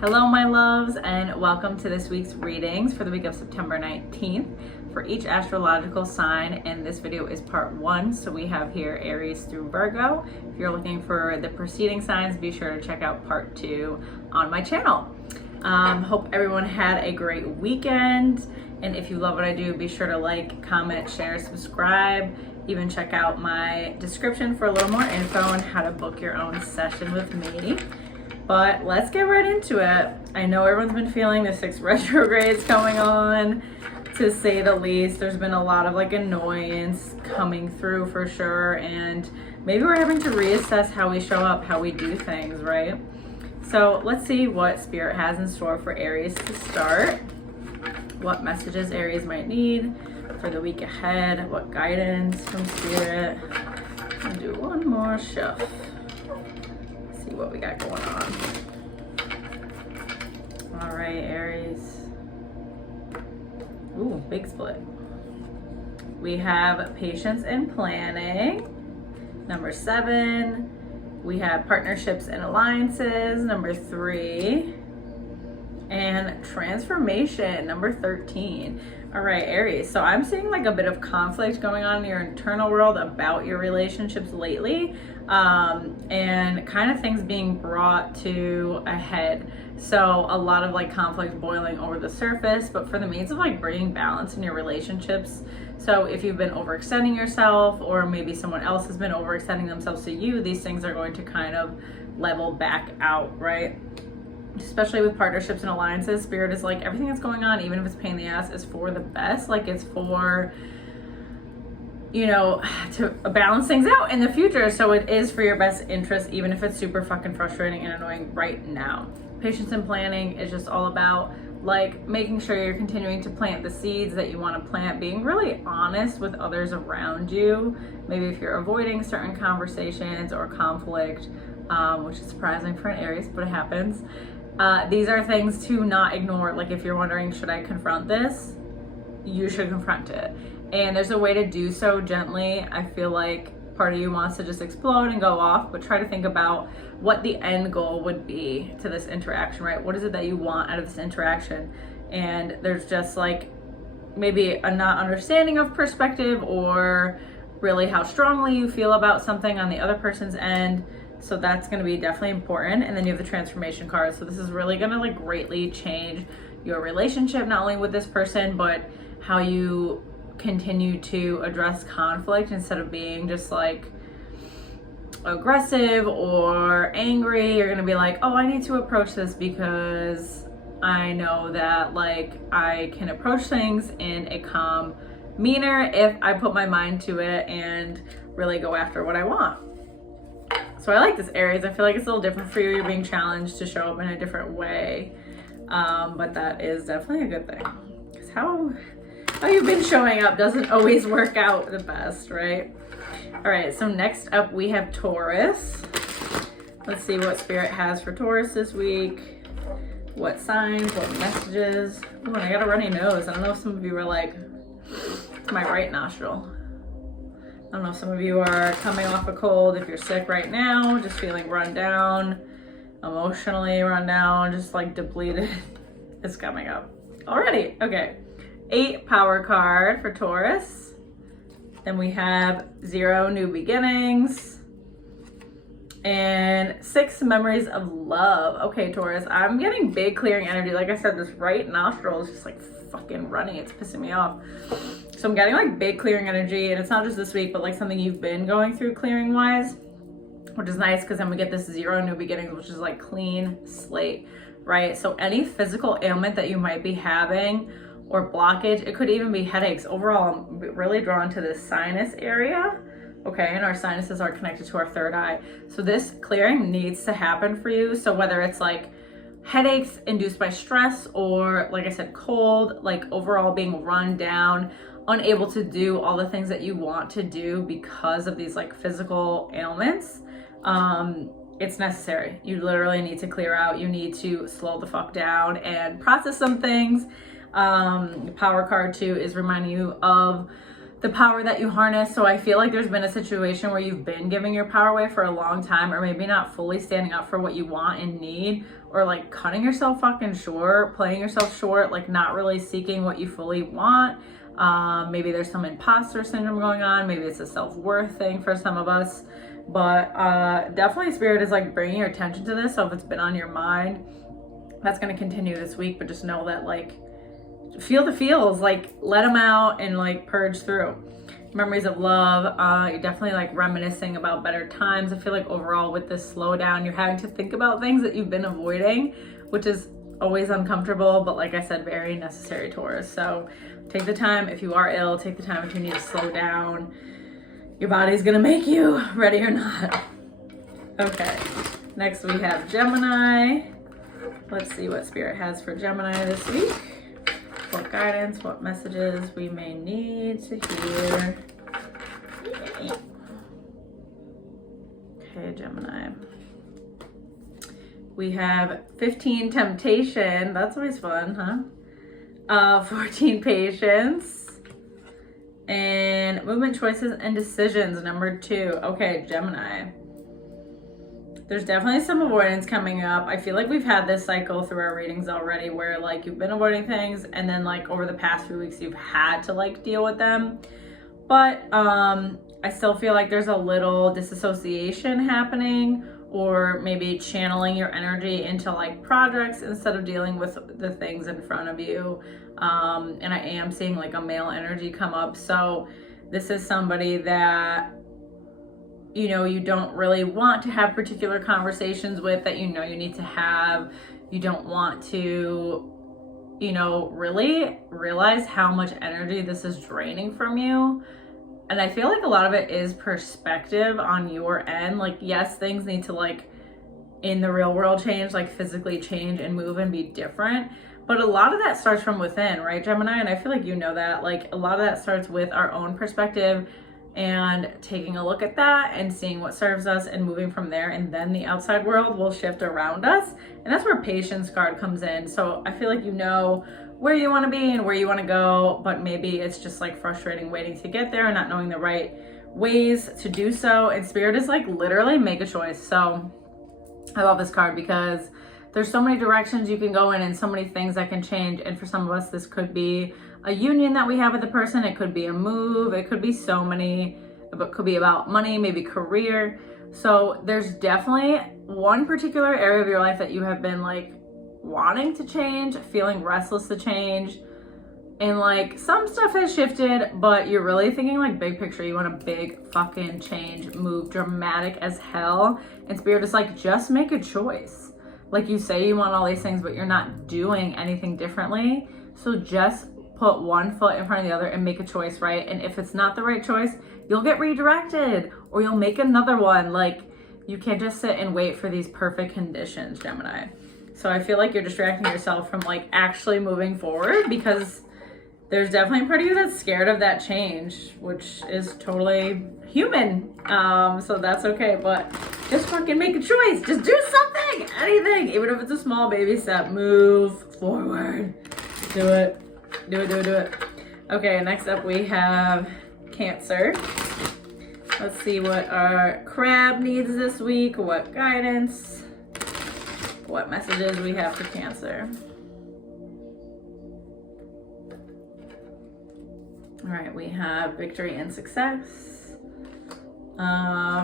Hello, my loves, and welcome to this week's readings for the week of September 19th for each astrological sign. And this video is part 1. So we have here Aries through Virgo. If you're looking for the preceding signs, be sure to check out part 2 on my channel. Hope everyone had a great weekend. And if you love what I do, be sure to like, comment, share, subscribe. Even check out my description for a little more info on how to book your own session with me. But let's get right into it. I know everyone's been feeling the 6 retrogrades going on, to say the least. There's been a lot of annoyance coming through for sure, and maybe we're having to reassess how we show up, how we do things, right? So let's see what Spirit has in store for Aries to start. What messages Aries might need for the week ahead, what guidance from Spirit. I'll do one more shuffle. See what we got going on. All right, Aries. Ooh, big split. We have patience and planning, number 7. We have partnerships and alliances, number 3. And transformation, number 13. All right, Aries. So I'm seeing a bit of conflict going on in your internal world about your relationships lately, and kind of things being brought to a head. So a lot of conflict boiling over the surface, but for the means of bringing balance in your relationships. So if you've been overextending yourself, or maybe someone else has been overextending themselves to you, these things are going to kind of level back out, right? Especially with partnerships and alliances, Spirit is everything that's going on, even if it's pain in the ass, is for the best. It's for, to balance things out in the future. So it is for your best interest, even if it's super fucking frustrating and annoying right now. Patience and planning is just all about making sure you're continuing to plant the seeds that you want to plant, being really honest with others around you. Maybe if you're avoiding certain conversations or conflict, which is surprising for an Aries, but it happens. These are things to not ignore. If you're wondering, should I confront this? You should confront it. And there's a way to do so gently. I feel like part of you wants to just explode and go off, but try to think about what the end goal would be to this interaction, right? What is it that you want out of this interaction? And there's just maybe a not understanding of perspective, or really how strongly you feel about something on the other person's end. So that's going to be definitely important. And then you have the transformation card. So this is really going to greatly change your relationship, not only with this person, but how you continue to address conflict instead of being just aggressive or angry. You're going to be oh, I need to approach this because I know that I can approach things in a calm manner if I put my mind to it and really go after what I want. So I like this, Aries. I feel it's a little different for you. You're being challenged to show up in a different way. But that is definitely a good thing. Because how you've been showing up doesn't always work out the best, right? All right, so next up we have Taurus. Let's see what Spirit has for Taurus this week. What signs, what messages. Oh, and I got a runny nose. I don't know if some of you are it's my right nostril. I don't know if some of you are coming off a cold, if you're sick right now, just feeling run down, emotionally run down, just depleted. It's coming up. Alrighty, okay. 8 power card for Taurus. Then we have 0 new beginnings. And 6 memories of love. Okay, Taurus, I'm getting big clearing energy. Like I said, this right nostril is just fucking runny. It's pissing me off. So I'm getting big clearing energy, and it's not just this week, but something you've been going through clearing wise, which is nice because then we get this 0 new beginnings, which is clean slate, right? So any physical ailment that you might be having or blockage, it could even be headaches. Overall, I'm really drawn to this sinus area. Okay, and our sinuses are connected to our third eye. So this clearing needs to happen for you. So whether it's headaches induced by stress, or like I said, cold, overall being run down, unable to do all the things that you want to do because of these physical ailments, it's necessary. You literally need to clear out. You need to slow the fuck down and process some things. The power card too is reminding you of the power that you harness. So I feel like there's been a situation where you've been giving your power away for a long time, or maybe not fully standing up for what you want and need, or like cutting yourself fucking short, playing yourself short, like not really seeking what you fully want. Maybe there's some imposter syndrome going on. Maybe it's a self-worth thing for some of us, but definitely Spirit is like bringing your attention to this. So if it's been on your mind, that's going to continue this week, but just know that like, feel the feels, like let them out and like purge through. Memories of love, you're definitely like reminiscing about better times. I feel like overall with this slowdown, you're having to think about things that you've been avoiding, which is always uncomfortable, but like I said, very necessary, Taurus. So take the time. If you are ill, take the time if you need to slow down. Your body's gonna make you, ready or not. Okay, next we have Gemini. Let's see what Spirit has for Gemini this week. What guidance, what messages we may need to hear. Okay, Gemini. We have 15 temptation. That's always fun, huh? 14 patience. And movement, choices, and decisions, number 2. Okay, Gemini. There's definitely some avoidance coming up. I feel like we've had this cycle through our readings already where like you've been avoiding things and then like over the past few weeks you've had to like deal with them. But I still feel like there's a little disassociation happening, or maybe channeling your energy into like projects instead of dealing with the things in front of you. And I am seeing like a male energy come up. So this is somebody that, you know, you don't really want to have particular conversations with, that you know you need to have. You don't want to, you know, really realize how much energy this is draining from you. And I feel like a lot of it is perspective on your end. Like, yes, things need to like in the real world change, like physically change and move and be different. But a lot of that starts from within, right, Gemini? And I feel like you know that. Like a lot of that starts with our own perspective and taking a look at that and seeing what serves us and moving from there. And then the outside world will shift around us. And that's where patience card comes in. So I feel like you know where you want to be and where you want to go, but maybe it's just like frustrating waiting to get there and not knowing the right ways to do so. And Spirit is like literally make a choice. So I love this card because there's so many directions you can go in and so many things that can change. And for some of us, this could be a union that we have with a person. It could be a move. It could be so many, but could be about money, maybe career. So there's definitely one particular area of your life that you have been like wanting to change, feeling restless to change. And like some stuff has shifted, but you're really thinking like big picture. You want a big fucking change, move, dramatic as hell. And Spirit is like, just make a choice. Like you say you want all these things, but you're not doing anything differently. So just put one foot in front of the other and make a choice, right? And if it's not the right choice, you'll get redirected or you'll make another one. Like you can't just sit and wait for these perfect conditions, Gemini. So I feel like you're distracting yourself from like actually moving forward, because there's definitely a part of you that's scared of that change, which is totally human. So that's okay, but just fucking make a choice. Just do something, anything, even if it's a small baby step, move forward. Do it. Do it. Okay, next up we have Cancer. Let's see what our crab needs this week, what guidance, what messages we have for Cancer. All right, we have victory and success,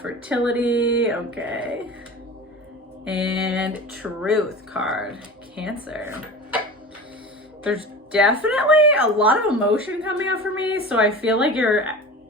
fertility, okay, and truth card, Cancer. There's definitely a lot of emotion coming up for me, so I feel like you're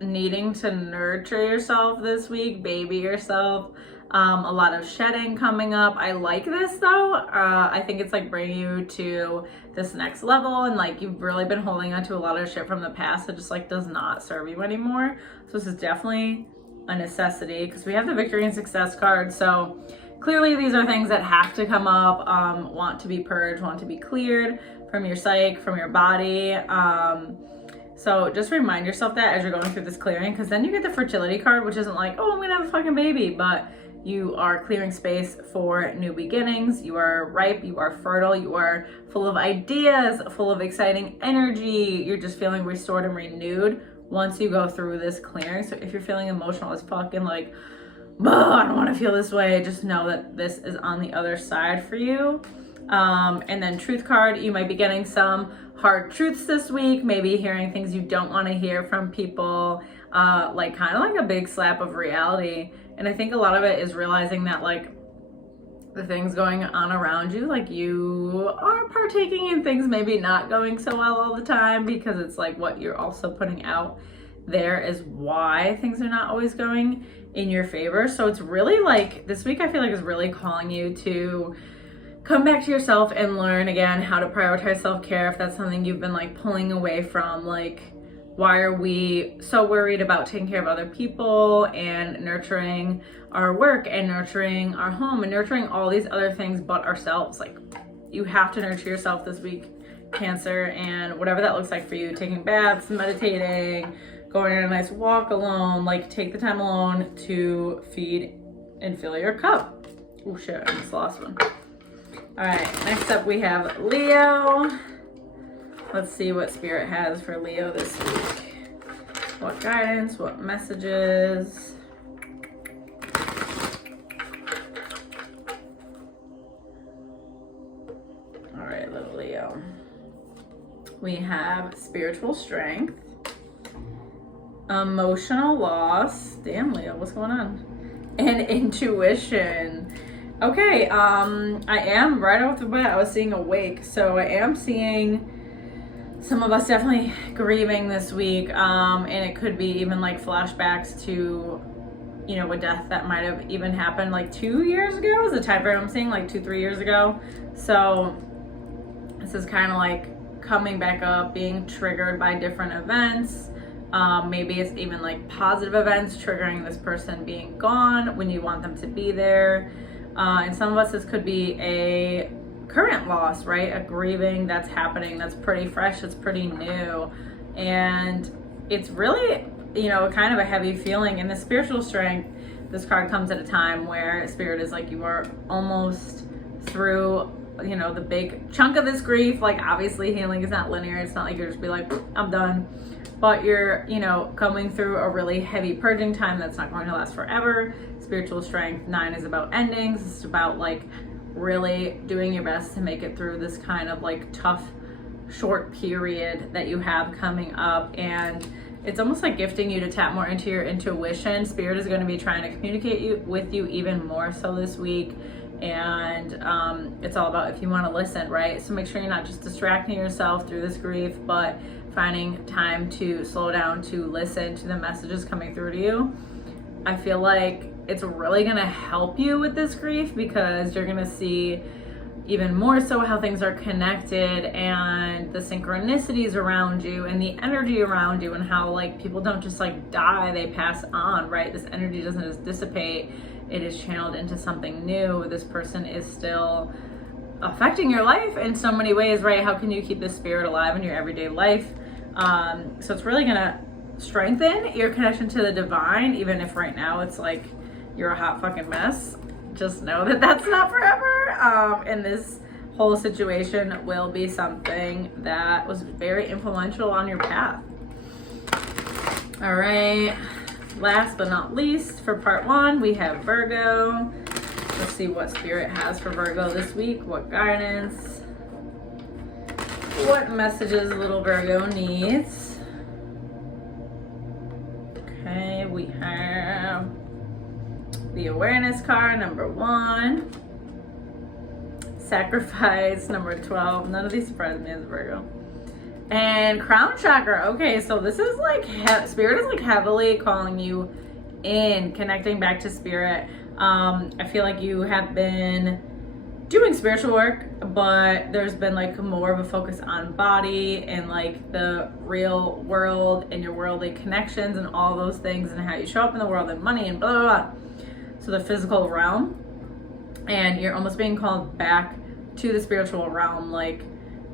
needing to nurture yourself this week, baby yourself. A lot of shedding coming up. I like this though. I think it's like bringing you to this next level, and like you've really been holding on to a lot of shit from the past that just like does not serve you anymore. So this is definitely a necessity because we have the victory and success card. So clearly these are things that have to come up, want to be purged, want to be cleared from your psyche, from your body. So just remind yourself that as you're going through this clearing, because then you get the fertility card, which isn't like, oh, I'm gonna have a fucking baby, but you are clearing space for new beginnings. You are ripe, you are fertile, you are full of ideas, full of exciting energy. You're just feeling restored and renewed once you go through this clearing. So if you're feeling emotional as fuck and like, I don't want to feel this way, just know that this is on the other side for you. And then truth card, you might be getting some hard truths this week, maybe hearing things you don't want to hear from people, like kind of like a big slap of reality. And I think a lot of it is realizing that like the things going on around you, like you are partaking in things maybe not going so well all the time, because it's like what you're also putting out there is why things are not always going in your favor. So it's really like this week I feel like is really calling you to come back to yourself and learn again how to prioritize self-care if that's something you've been like pulling away from. Like, why are we so worried about taking care of other people and nurturing our work and nurturing our home and nurturing all these other things but ourselves? Like, you have to nurture yourself this week, Cancer, and whatever that looks like for you, taking baths, meditating, going on a nice walk alone, like take the time alone to feed and fill your cup. Oh shit, I just lost one. All right, next up we have Leo. Let's see what Spirit has for Leo this week. What guidance, what messages? All right, little Leo. We have spiritual strength, emotional loss. Damn, Leo, what's going on? And intuition. Okay, I am right off the bat, I was seeing awake. So I am seeing some of us definitely grieving this week. And it could be even like flashbacks to, you know, a death that might have even happened like 2 years ago is the time frame I'm seeing, like 2-3 years ago. So this is kind of like coming back up, being triggered by different events. Maybe it's even like positive events triggering this person being gone when you want them to be there. And some of us, this could be a current loss, right? A grieving that's happening, that's pretty fresh, it's pretty new. And it's really, you know, kind of a heavy feeling. And the spiritual strength, this card comes at a time where Spirit is like, you are almost through, you know, the big chunk of this grief. Like, obviously healing is not linear. It's not like you're just be like, I'm done. But you're, you know, coming through a really heavy purging time that's not going to last forever. Spiritual strength 9 is about endings. It's about like really doing your best to make it through this kind of like tough, short period that you have coming up. And it's almost like gifting you to tap more into your intuition. Spirit is going to be trying to communicate with you even more so this week. And it's all about if you want to listen, right? So make sure you're not just distracting yourself through this grief, but finding time to slow down, to listen to the messages coming through to you. I feel like it's really going to help you with this grief, because you're going to see even more so how things are connected and the synchronicities around you and the energy around you, and how like people don't just like die, they pass on, right? This energy doesn't just dissipate. It is channeled into something new. This person is still affecting your life in so many ways, right? How can you keep this spirit alive in your everyday life? So it's really gonna strengthen your connection to the divine, even if right now it's like you're a hot fucking mess. Just know that that's not forever. And this whole situation will be something that was very influential on your path. All right. Last but not least, for part 1, we have Virgo. Let's see what Spirit has for Virgo this week. What guidance? What messages little Virgo needs? Okay, we have the awareness card, number 1. Sacrifice, number 12. None of these surprise me as Virgo. And crown chakra. Okay, so this is like Spirit is like heavily calling you in, connecting back to Spirit. I feel like you have been doing spiritual work, but there's been like more of a focus on body and like the real world and your worldly connections and all those things and how you show up in the world and money and blah blah blah. So the physical realm, and you're almost being called back to the spiritual realm. Like,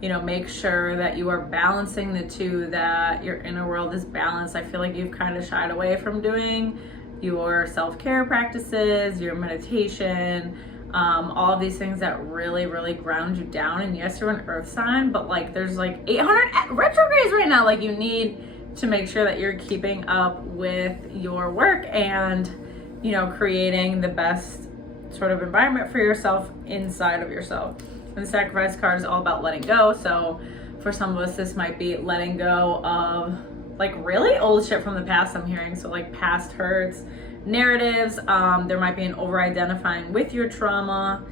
you know, make sure that you are balancing the two, that your inner world is balanced. I feel like you've kind of shied away from doing your self-care practices, your meditation, all of these things that really, really ground you down. And yes, you're an earth sign, but like there's like 800 retrogrades right now. Like you need to make sure that you're keeping up with your work and, you know, creating the best sort of environment for yourself inside of yourself. And the Sacrifice card is all about letting go. So for some of us, this might be letting go of like really old shit from the past, I'm hearing. So like past hurts, narratives. There might be an over-identifying with your trauma.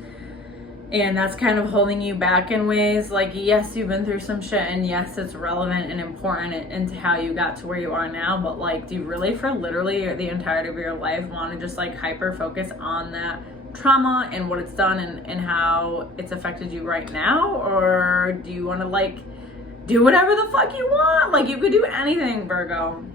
And that's kind of holding you back in ways. Like, yes, you've been through some shit, and yes, it's relevant and important into how you got to where you are now. But like, do you really, for literally the entirety of your life, want to just like hyper focus on that trauma and what it's done and how it's affected you right now? Or do you want to like do whatever the fuck you want? Like, you could do anything, Virgo.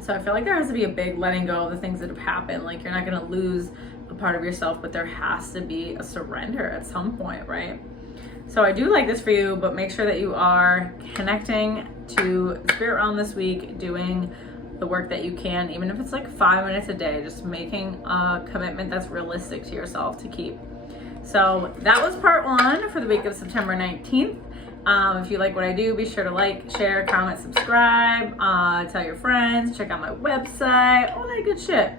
So I feel like there has to be a big letting go of the things that have happened. Like, you're not going to lose a part of yourself, but there has to be a surrender at some point, right? So I do like this for you, but make sure that you are connecting to Spirit Realm this week, doing the work that you can, even if it's like 5 minutes a day, just making a commitment that's realistic to yourself to keep. So that was part 1 for the week of September 19th. If you like what I do, be sure to like, share, comment, subscribe, tell your friends, check out my website, all that good shit.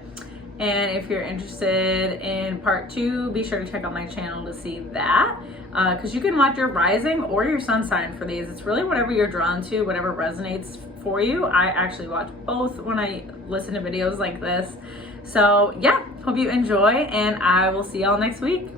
And if you're interested in part 2, be sure to check out my channel to see that. Because you can watch your rising or your sun sign for these. It's really whatever you're drawn to, whatever resonates for you. I actually watch both when I listen to videos like this. So yeah, hope you enjoy, and I will see y'all next week.